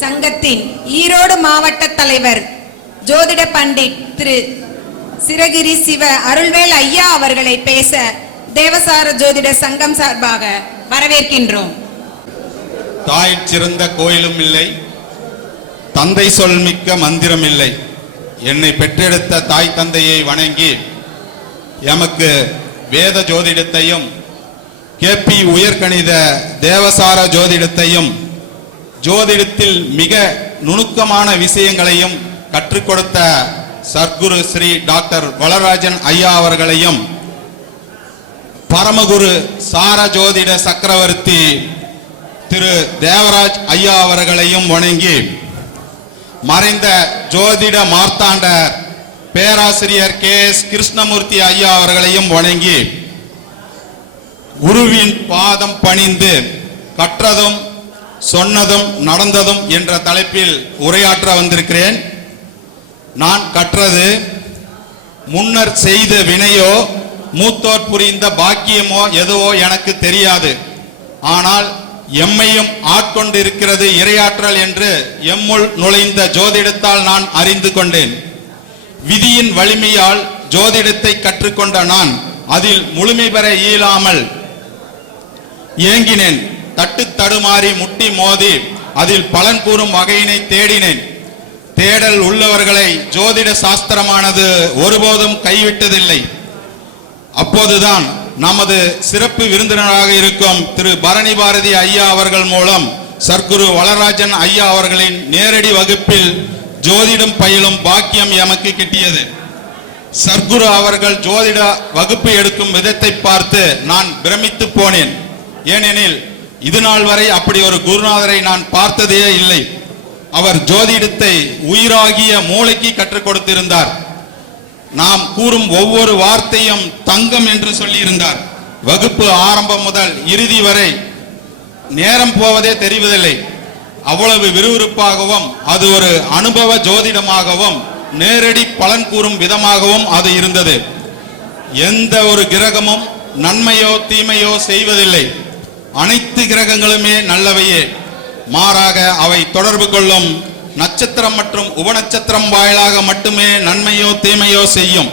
சங்கத்தின் ஈரோடு மாவட்ட தலைவர் ஜோதிட பண்டிட் திரு சிறகிரி சிவ அருள்வேல் ஐயா அவர்களை பேச தேவசார ஜோதிட சங்கம் சார்பாக வரவேற்கின்றோம். தாய் சிறந்த கோயிலும் இல்லை தந்தை சொல் மிக்க மந்திரம் இல்லை. என்னை பெற்றெடுத்த தாய் தந்தையை வணங்கி எமக்கு வேத ஜோதிடத்தையும் கேபி உயர்கணித தேவசார ஜோதிடத்தையும் ஜோதிடத்தில் மிக நுணுக்கமான விஷயங்களையும் கற்றுக் கொடுத்த சர்க்குரு ஸ்ரீ டாக்டர் வளராஜன் ஐயா அவர்களையும் பரமகுரு சார ஜோதிட சக்கரவர்த்தி திரு தேவராஜ் ஐயா அவர்களையும் வணங்கி மறைந்த ஜோதிட மார்த்தாண்டர் பேராசிரியர் கே எஸ் கிருஷ்ணமூர்த்தி ஐயா அவர்களையும் வணங்கி குருவின் பாதம் பணிந்து கற்றதும் சொன்னதும் நடந்ததும் என்ற தலைப்பில் உரையாற்ற வந்திருக்கிறேன். நான் கற்றது முன்னர் செய்த வினையோ மூத்தோர் புரிந்த பாக்கியமோ எதுவோ எனக்கு தெரியாது. ஆனால் எம்மையும் ஆட்கொண்டு இருக்கிறது இரையாற்றல் என்று எம்முள் நுழைந்த ஜோதிடத்தால் நான் அறிந்து கொண்டேன். விதியின் வலிமையால் ஜோதிடத்தை கற்றுக்கொண்ட நான் அதில் முழுமை பெற இயலாமல் ஏங்கினேன். தட்டு தடுமாறி முட்டி மோதி அதில் பலன் கூறும் வகையினை தேடினேன். தேடல் உள்ளவர்களை ஜோதிட சாஸ்திரமானது ஒருபோதும் கைவிட்டதில்லை. அப்போதுதான் நமது சிறப்பு விருந்தினராக இருக்கும் திரு பரணி பாரதி ஐயா அவர்கள் மூலம் சர்க்குரு வளராஜன் ஐயா அவர்களின் நேரடி வகுப்பில் ஜோதிடம் பயிலும் பாக்கியம் எமக்கு கிட்டியது. சர்க்குரு அவர்கள் ஜோதிட வகுப்பு எடுக்கும் விதத்தை பார்த்து நான் பிரமித்து போனேன். ஏனெனில் இது நாள் வரை அப்படி ஒரு குருநாதரை நான் பார்த்ததே இல்லை. அவர் ஜோதிடத்தை உயிராகிய மூளைக்கு கற்றுக் கொடுத்திருந்தார். நாம் கூறும் ஒவ்வொரு வார்த்தையும் தங்கம் என்று சொல்லியிருந்தார். வகுப்பு ஆரம்பம் முதல் இறுதி வரை நேரம் போவதே தெரிவதில்லை. அவ்வளவு விறுவிறுப்பாகவும் அது ஒரு அனுபவ ஜோதிடமாகவும் நேரடி பலன் கூறும் விதமாகவும் அது இருந்தது. எந்த ஒரு கிரகமும் நன்மையோ தீமையோ செய்வதில்லை. அனைத்து கிரகங்களுமே நல்லவையே. மாறாக அவை தொடர்பு கொள்ளும் நட்சத்திரம் மற்றும் உபநட்சத்திரம் வாயிலாக மட்டுமே நன்மையோ தீமையோ செய்யும்.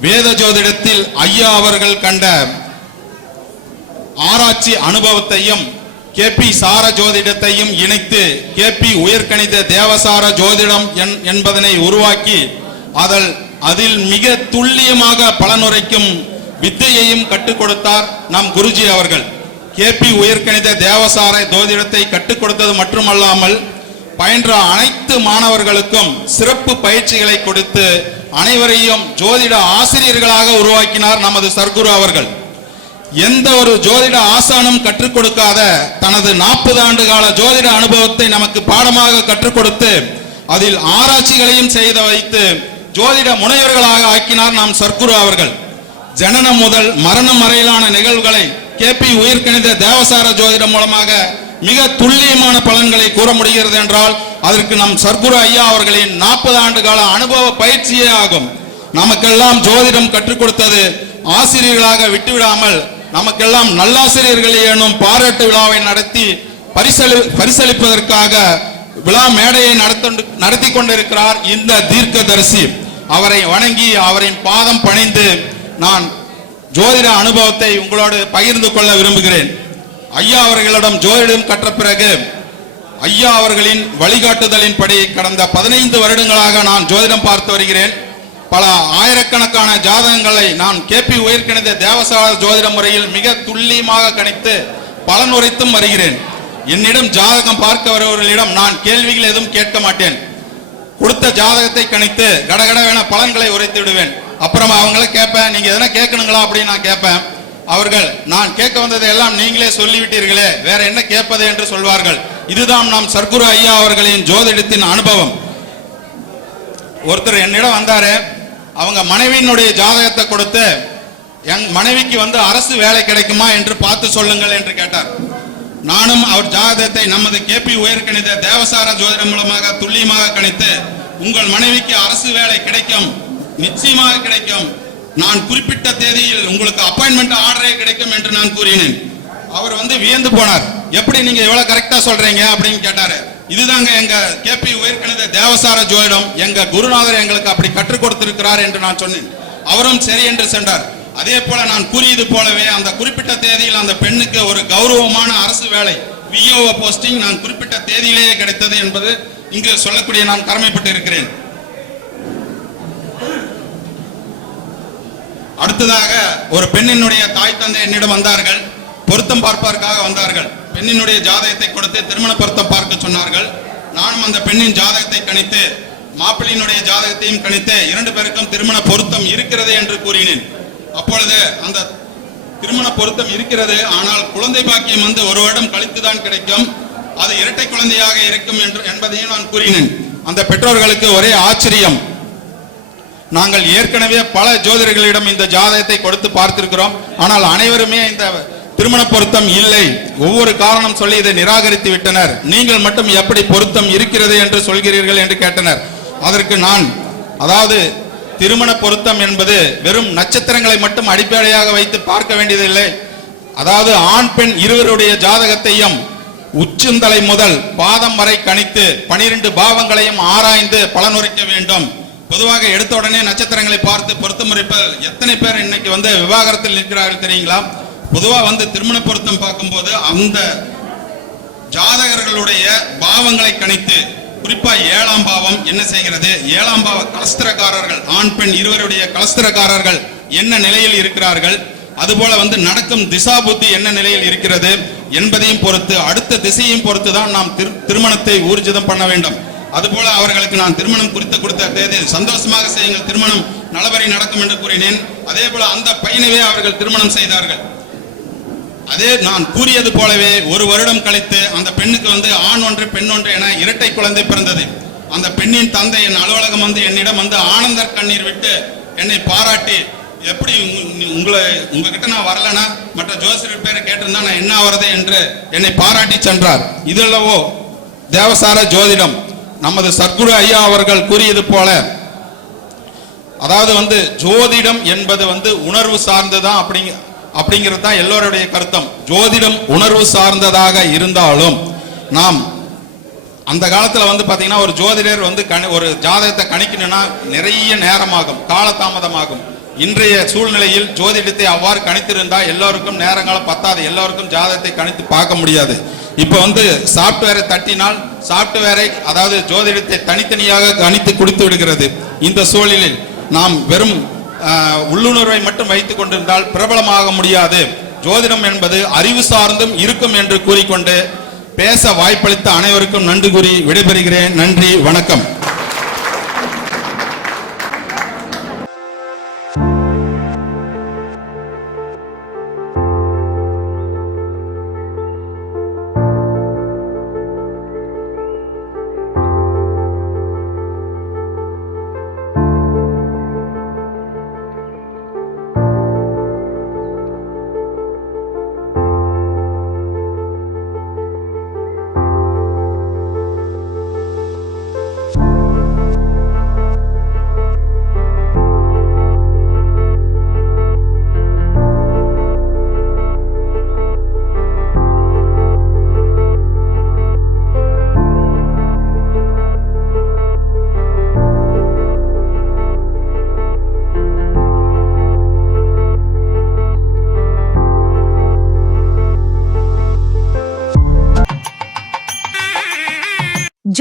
வேத ஜோதிடத்தில் ஐயா அவர்கள் கண்ட ஆராய்ச்சி அனுபவத்தையும் கே பி சார ஜோதிடத்தையும் இணைத்து கே பி உயர்கணித தேவசார ஜோதிடம் என்- என்பதனை உருவாக்கி அதில் அதில் மிக துல்லியமாக பலனுரைக்கும் வித்தையையும் கற்றுக் கொடுத்தார் நம் குருஜி அவர்கள். கேபி உயர்கணித தேவசார ஜோதிடத்தை கற்றுக் கொடுத்தது மட்டுமல்லாமல் பயின்ற அனைத்து மாணவர்களுக்கும் சிறப்பு பயிற்சிகளை கொடுத்து அனைவரையும் ஜோதிட ஆசிரியர்களாக உருவாக்கினார் நமது சர்க்குரு அவர்கள். எந்த ஒரு ஜோதிட ஆசானும் கற்றுக் கொடுக்காத தனது நாற்பது ஆண்டு கால ஜோதிட அனுபவத்தை நமக்கு பாடமாக கற்றுக் கொடுத்து அதில் ஆராய்ச்சிகளையும் செய்து வைத்து ஜோதிட முனைவர்களாக ஆக்கினார் நாம் சர்க்குரு அவர்கள். ஜனனம் முதல் மரணம் வரையிலான நிகழ்வுகளை கேபி உயிர்கணித தேவசார ஜோதிடம் மூலமாக மிக துல்லியமான பலன்களை கூற முடிகிறது என்றால் அதற்கு நம் சர்க்குரு ஐயா அவர்களின் நாற்பது ஆண்டு கால அனுபவ பயிற்சியே ஆகும். நமக்கெல்லாம் ஜோதிடம் கற்றுக் கொடுத்தது ஆசிரியர்களாக விட்டுவிடாமல் நமக்கெல்லாம் நல்லாசிரியர்கள் எனும் பாராட்டு விழாவை நடத்தி பரிசளி பரிசளிப்பதற்காக விழா மேடையை நடத்த நடத்தி கொண்டிருக்கிறார் இந்த தீர்க்கதரிசி. அவரை வணங்கி அவரின் பாதம் பணிந்து நான் ஜோதிட அனுபவத்தை உங்களோடு பகிர்ந்து கொள்ள விரும்புகிறேன். ஐயா அவர்களிடம் ஜோதிடம் கற்ற பிறகு ஐயா அவர்களின் வழிகாட்டுதலின்படி கடந்த பதினைந்து வருடங்களாக நான் ஜோதிடம் பார்த்து வருகிறேன். பல ஆயிரக்கணக்கான ஜாதகங்களை நான் கேபி உயிர்கிணைந்த தேவசால ஜோதிட முறையில் மிக துல்லியமாக கணித்து பலன் உரைத்தும் வருகிறேன். என்னிடம் ஜாதகம் பார்க்க வருபவர்களிடம் நான் கேள்விகள் எதுவும் கேட்க மாட்டேன். கொடுத்த ஜாதகத்தை கணித்து கடகடவென பலன்களை உரைத்து விடுவேன். அப்புறம் அவங்கள கேட்பேன். நீங்க எதனா கேட்கணுங்களா அப்படின்னு நான் கேட்பேன். அவர்கள் நான் கேட்க வந்ததை எல்லாம் நீங்களே சொல்லிவிட்டீர்களே வேற என்ன கேட்பது என்று சொல்வார்கள். இதுதான் நாம் சர்க்குரு ஐயா அவர்களின் ஜோதிடத்தின் அனுபவம். ஒருத்தர் என்னிடம் வந்தாரு அவங்க மனைவியினுடைய ஜாதகத்தை கொடுத்து என் மனைவிக்கு வந்து அரசு வேலை கிடைக்குமா என்று பார்த்து சொல்லுங்கள் என்று கேட்டார். நானும் அவர் ஜாதகத்தை நமது கேபி உயர்கணித தேவசார ஜோதிடம் மூலமாக துல்லியமாக கணித்து உங்கள் மனைவிக்கு அரசு வேலை கிடைக்கும். நிச்சயமாக கிடைக்கும். நான் குறிப்பிட்ட தேதியில் உங்களுக்கு அப்பாயின்மெண்ட் ஆர்டரே கிடைக்கும் என்று நான் கூறினேன். அவர் வந்து வியந்து போனார். எப்படி நீங்க எவ்வளவு கரெக்டா சொல்றீங்க அப்படின்னு கேட்டாரு. இதுதாங்க எங்க கேபி உயர்கணித தேவசார ஜோதிடம். எங்க குருநாதர் எங்களுக்கு அப்படி கற்றுக் கொடுத்திருக்கிறார் என்று நான் சொன்னேன். அவரும் சரி என்று சென்றார். அதே போல நான் கூறியது போலவே அந்த குறிப்பிட்ட தேதியில் அந்த பெண்ணுக்கு ஒரு கௌரவமான அரசு வேலை விஓ போஸ்டிங் நான் குறிப்பிட்ட தேதியிலேயே கிடைத்தது என்பது இங்கு சொல்லக்கூடிய நான் கடமைப்பட்டு இருக்கிறேன் அடுத்ததாக ஒரு பெண்ணினுடைய தாய் தந்தை என்னிடம் வந்தார்கள். பொருத்தம் பார்ப்பதற்காக வந்தார்கள். பெண்ணினுடைய ஜாதகத்தை கொடுத்து திருமண பொருத்தம் பார்க்க சொன்னார்கள். நானும் அந்த பெண்ணின் ஜாதகத்தை கணித்து மாப்பிள்ளையினுடைய ஜாதகத்தையும் கணித்து இரண்டு பேருக்கும் திருமண பொருத்தம் இருக்கிறது என்று கூறினேன். அப்பொழுது அந்த திருமண பொருத்தம் இருக்கிறது. ஆனால் குழந்தை பாக்கியம் வந்து ஒரு வருடம் கழித்து தான் கிடைக்கும். அது இரட்டை குழந்தையாக இருக்கும் என்று என்பதையும் நான் கூறினேன். அந்த பெற்றோர்களுக்கு ஒரே ஆச்சரியம். நாங்கள் ஏற்கனவே பல ஜோதிடர்களிடம் இந்த ஜாதகத்தை கொடுத்து பார்த்திருக்கிறோம். ஆனால் அனைவருமே இந்த திருமண பொருத்தம் இல்லை. ஒவ்வொரு காரணம் சொல்லி இதை நிராகரித்து விட்டனர். நீங்கள் மட்டும் எப்படி பொருத்தம் இருக்கிறது என்று சொல்கிறீர்கள் என்று கேட்டனர். அதற்கு நான் அதாவது திருமண பொருத்தம் என்பது வெறும் நட்சத்திரங்களை மட்டும் அடிப்படையாக வைத்து பார்க்க வேண்டியதில்லை. அதாவது ஆண் பெண் இருவருடைய ஜாதகத்தையும் உச்சந்தலை முதல் பாதம் வரை கணித்து பனிரெண்டு பாவங்களையும் ஆராய்ந்து பலனுரைக்க வேண்டும். பொதுவாக எடுத்த உடனே நட்சத்திரங்களை பார்த்து பொருத்தமுறைப்பல் எத்தனை பேர் இன்னைக்கு வந்து விவாகரத்தில் நிற்கிறார்கள் தெரியுங்களா? பொதுவாக வந்து திருமண பொருத்தம் பார்க்கும்போது அந்த ஜாதகர்களுடைய பாவங்களை கணித்து குறிப்பா ஏழாம் பாவம் என்ன செய்கிறது? ஏழாம் பாவ கலஸ்திரக்காரர்கள் ஆண் பெண் இருவருடைய கலஸ்திரக்காரர்கள் என்ன நிலையில் இருக்கிறார்கள்? அதுபோல வந்து நடக்கும் திசா புத்தி என்ன நிலையில் இருக்கிறது என்பதையும் பொறுத்து அடுத்த திசையும் பொறுத்து தான் நாம் திரு- திருமணத்தை ஊர்ஜிதம் பண்ண வேண்டும். அதுபோல அவர்களுக்கு நான் திருமணம் குறித்து கொடுத்த தேதியில் சந்தோஷமாக செய்யுங்கள் திருமணம் நலவரி நடக்கும் என்று கூறினேன். அதே போல அந்த பையனவே அவர்கள் திருமணம் செய்தார்கள். அதே நான் கூறியது போலவே ஒரு வருடம் கழித்து அந்த பெண்ணுக்கு வந்து ஆண் ஒன்று பெண் ஒன்று என இரட்டை குழந்தை பிறந்தது. அந்த பெண்ணின் தந்தை என் அலுவலகம் வந்து என்னிடம் வந்து ஆனந்தர் கண்ணீர் விட்டு என்னை பாராட்டி எப்படி உங்களை உங்ககிட்ட நான் வரலனா? மற்ற ஜோசியர் பேரை கேட்டிருந்தா நான் என்ன ஆவறது? என்று என்னை பாராட்டி சென்றார். இதல்லவோ தேவசார ஜோதிடம். நமது சத்குரு ஐயா அவர்கள் கூறியது போல அதாவது வந்து ஜோதிடம் என்பது வந்து உணர்வு சார்ந்ததான் அப்படிங்க அப்படிங்கிறது தான் எல்லோருடைய கருத்தம். ஜோதிடம் உணர்வு சார்ந்ததாக இருந்தாலும் நாம் அந்த காலத்தில் வந்து பார்த்தீங்கன்னா ஒரு ஜோதிடர் வந்து கணி- ஒரு ஜாதகத்தை கணிக்கணும்னா நிறைய நேரமாகும் காலதாமதமாகும். இன்றைய சூழ்நிலையில் ஜோதிடத்தை அவ்வாறு கணித்திருந்தால் எல்லோருக்கும் நேரங்காலம் பத்தாது எல்லோருக்கும் ஜாதகத்தை கணித்து பார்க்க முடியாது. இப்போ வந்து சாப்ட்வேரை தட்டினால் சாப்ட்வேரை அதாவது ஜோதிடத்தை தனித்தனியாக கணித்து கொடுத்து விடுகிறது. இந்த சூழலில் நாம் வெறும் உள்ளுணர்வை மட்டும் வைத்துக் கொண்டிருந்தால் பிரபலமாக முடியாது. ஜோதிடம் என்பது அறிவு சார்ந்தும் இருக்கும் என்று கூறிக்கொண்டு பேச வாய்ப்பளித்த அனைவருக்கும் நன்றி கூறி விடைபெறுகிறேன். நன்றி வணக்கம்.